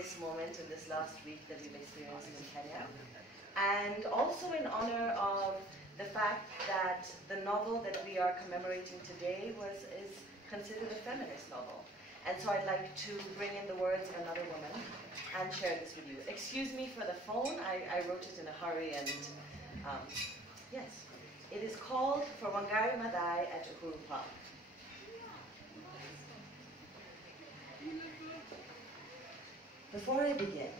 this moment in this last week that we've experienced in Kenya. And also in honor of the fact that the novel that we are commemorating today is considered a feminist novel. And so I'd like to bring in the words of another woman and share this with you. Excuse me for the phone, I wrote it in a hurry and yes. It is called For Wangari Maathai at Uhuru Park. Before I begin,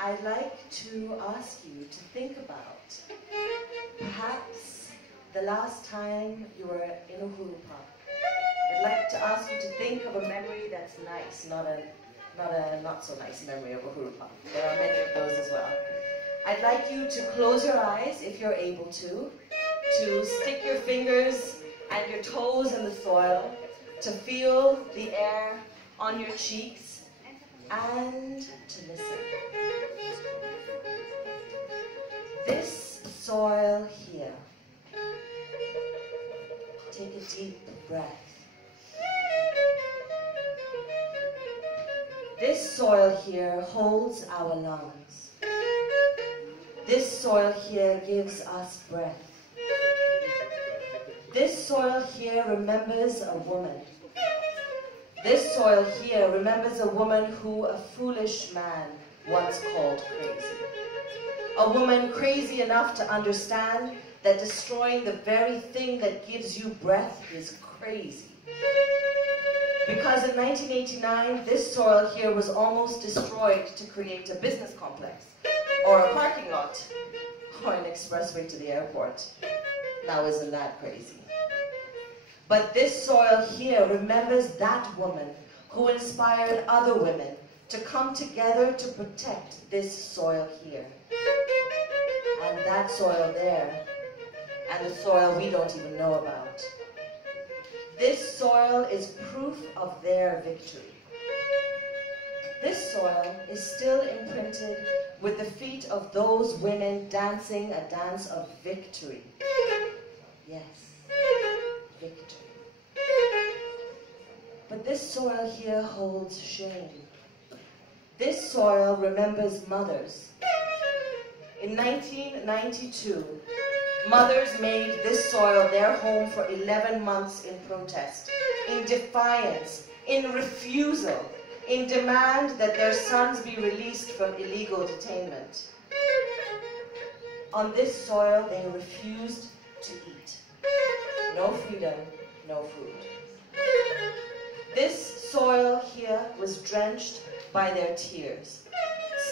I'd like to ask you to think about perhaps the last time you were in Uhuru Park. I'd like to ask you to think of a memory that's nice, not a not so nice memory of Uhuru Park. There are many of those as well. I'd like you to close your eyes, if you're able to stick your fingers and your toes in the soil, to feel the air on your cheeks, and to listen. This soil here, take a deep breath. This soil here holds our lungs. This soil here gives us breath. This soil here remembers a woman. This soil here remembers a woman who a foolish man once called crazy. A woman crazy enough to understand that destroying the very thing that gives you breath is crazy. Because in 1989, this soil here was almost destroyed to create a business complex, or a parking lot, or an expressway to the airport. Now isn't that crazy? But this soil here remembers that woman who inspired other women to come together to protect this soil here. And that soil there, and the soil we don't even know about. This soil is proof of their victory. This soil is still imprinted with the feet of those women dancing a dance of victory. Yes, victory. But this soil here holds shame. This soil remembers mothers. In 1992, mothers made this soil their home for 11 months in protest, in defiance, in refusal, in demand that their sons be released from illegal detainment. On this soil, they refused to eat. No freedom, no food. This soil here was drenched by their tears,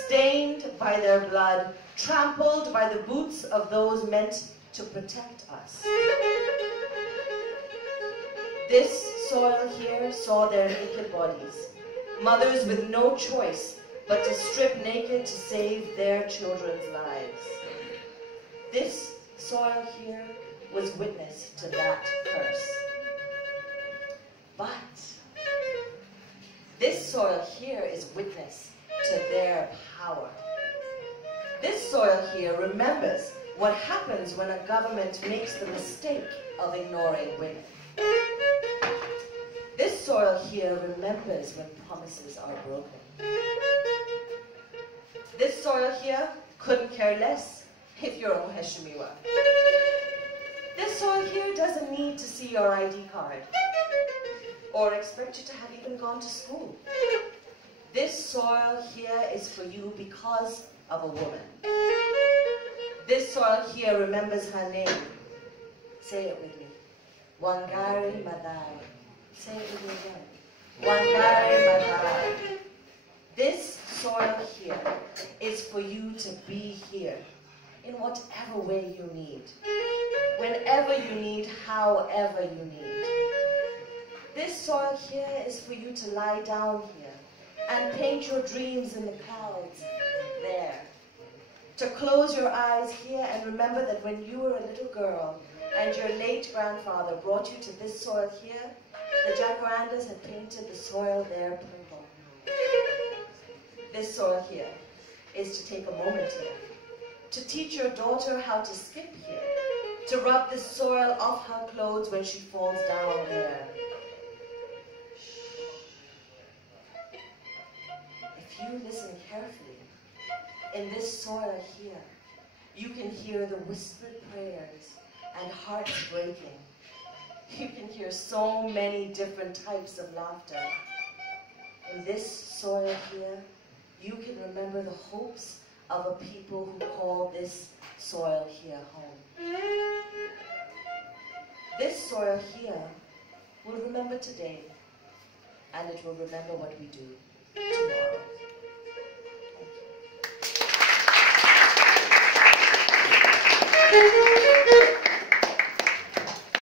stained by their blood, trampled by the boots of those meant to protect us. This soil here saw their naked bodies, mothers with no choice but to strip naked to save their children's lives. This soil here was witness to that curse. But this soil here is witness to their power. This soil here remembers what happens when a government makes the mistake of ignoring women. This soil here remembers when promises are broken. This soil here couldn't care less if you're a Mheshimiwa. This soil here doesn't need to see your ID card or expect you to have even gone to school. This soil here is for you because of a woman. This soil here remembers her name. Say it with me. Wangari Maathai. Say it with me again. Wangari Maathai. This soil here is for you to be here in whatever way you need. Whenever you need, however you need. This soil here is for you to lie down here and paint your dreams in the clouds there. To close your eyes here and remember that when you were a little girl and your late grandfather brought you to this soil here, the jacarandas had painted the soil there purple. This soil here is to take a moment here, to teach your daughter how to skip here, to rub the soil off her clothes when she falls down there. you listen carefully, in this soil here, you can hear the whispered prayers and hearts breaking. You can hear so many different types of laughter. In this soil here, you can remember the hopes of a people who call this soil here home. This soil here will remember today, and it will remember what we do tomorrow. Thank you.